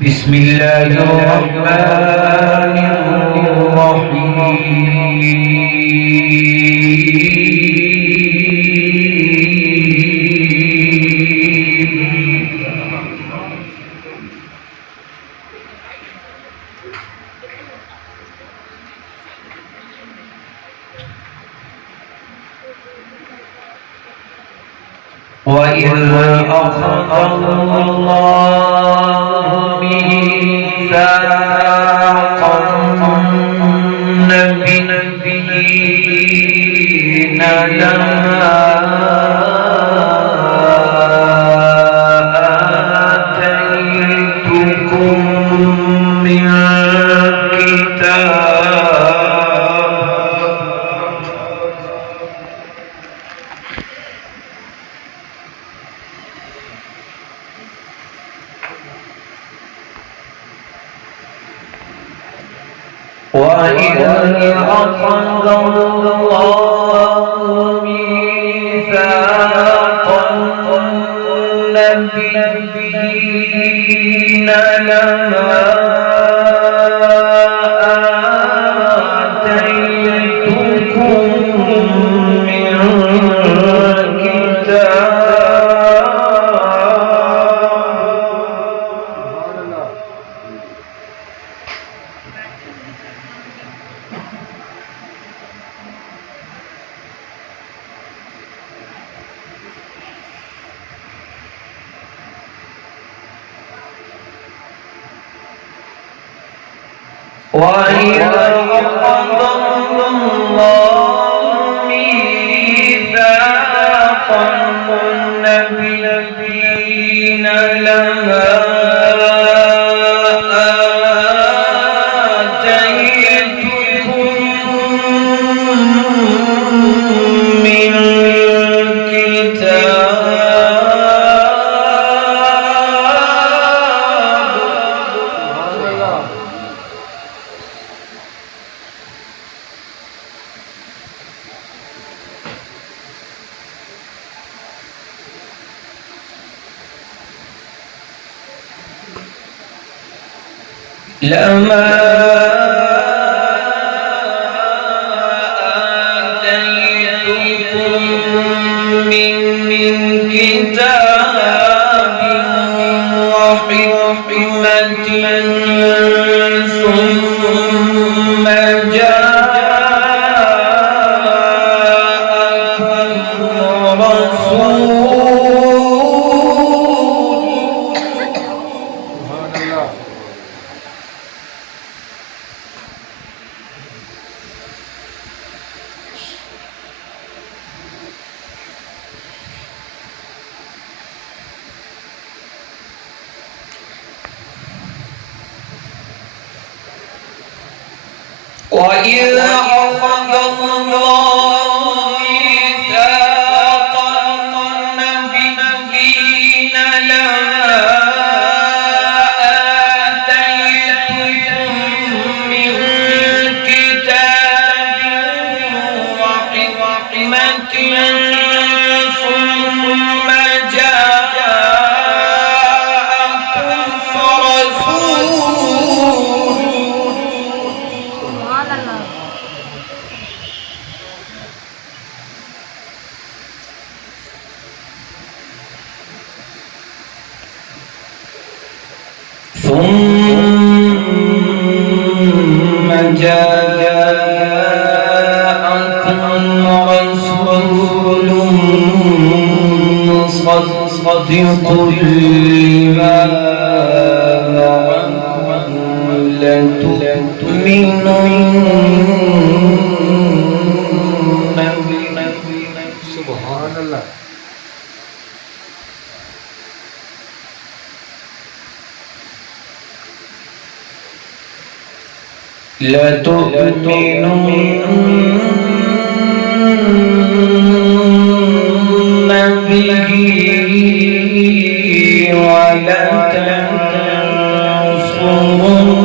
بسم الله الرحمن الرحيم وإذ أخذ الله ميثاق النبيين لما آتيتكم من كتاب وإذ أخذ الله ميثاق النبيين لما آتيتكم من كتاب وإذ أخذ الله ميثاق النبيين لما آتيتكم من كتاب لما آتيتكم من كتاب وحكمة ثم جاءكم رسول وإذ أخذ الله ميثاق النبيين لما آتيتكم من كتاب وحكمة ثم جاءكم رسول ثم جاءكم رسول مصدق لما معكم لتؤمنن به سبحان الله لتؤمنن به ولتنصرنه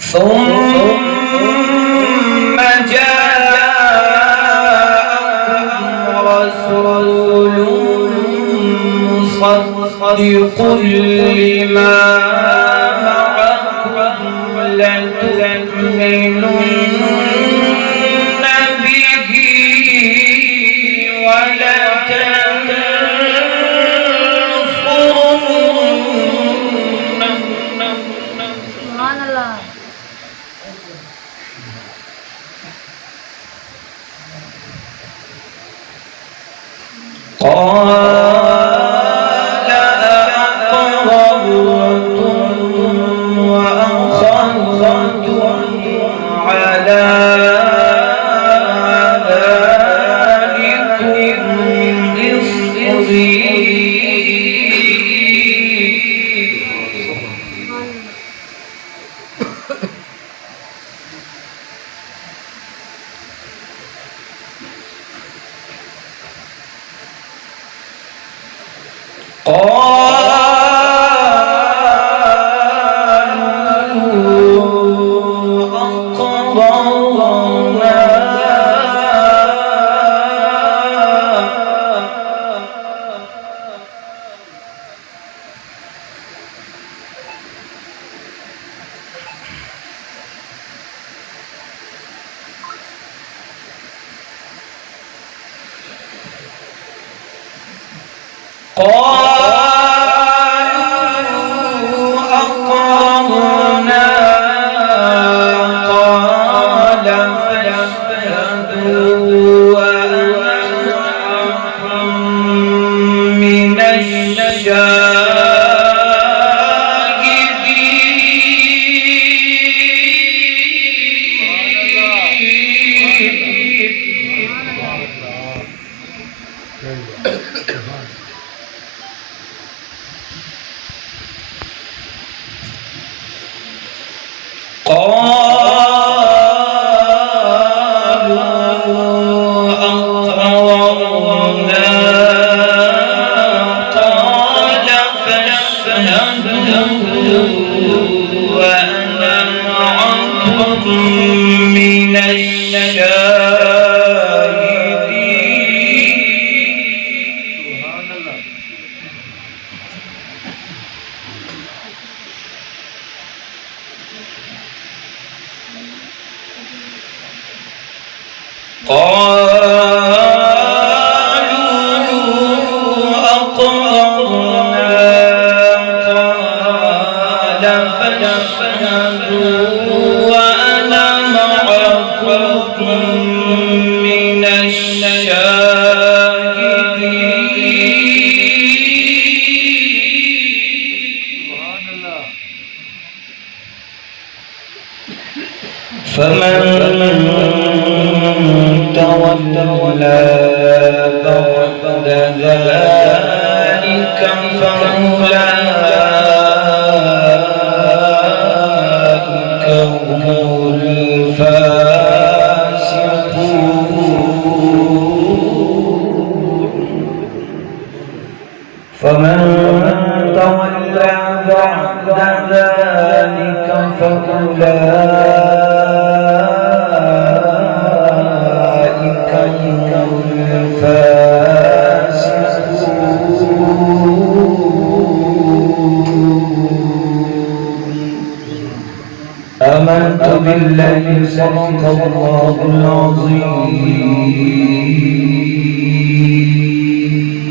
ثم جاءكم رسول مصدق لما معكم لتؤمنن به ولتنصرنه. سبحان الله. قال أأقررتم وأخذتم على ذلكم إصري أقررنا قال فاشهدوا وأنا معكم من فمن تولى بعد ذلك فأولئك هم الفاسقون. فمن تولى بعد ذلك فأولئك هم الفاسقون. آمنت بالله صدق الله العظيم.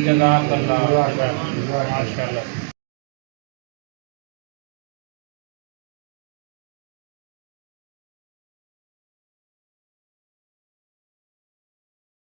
جزاك الله خيرا. ما شاء الله.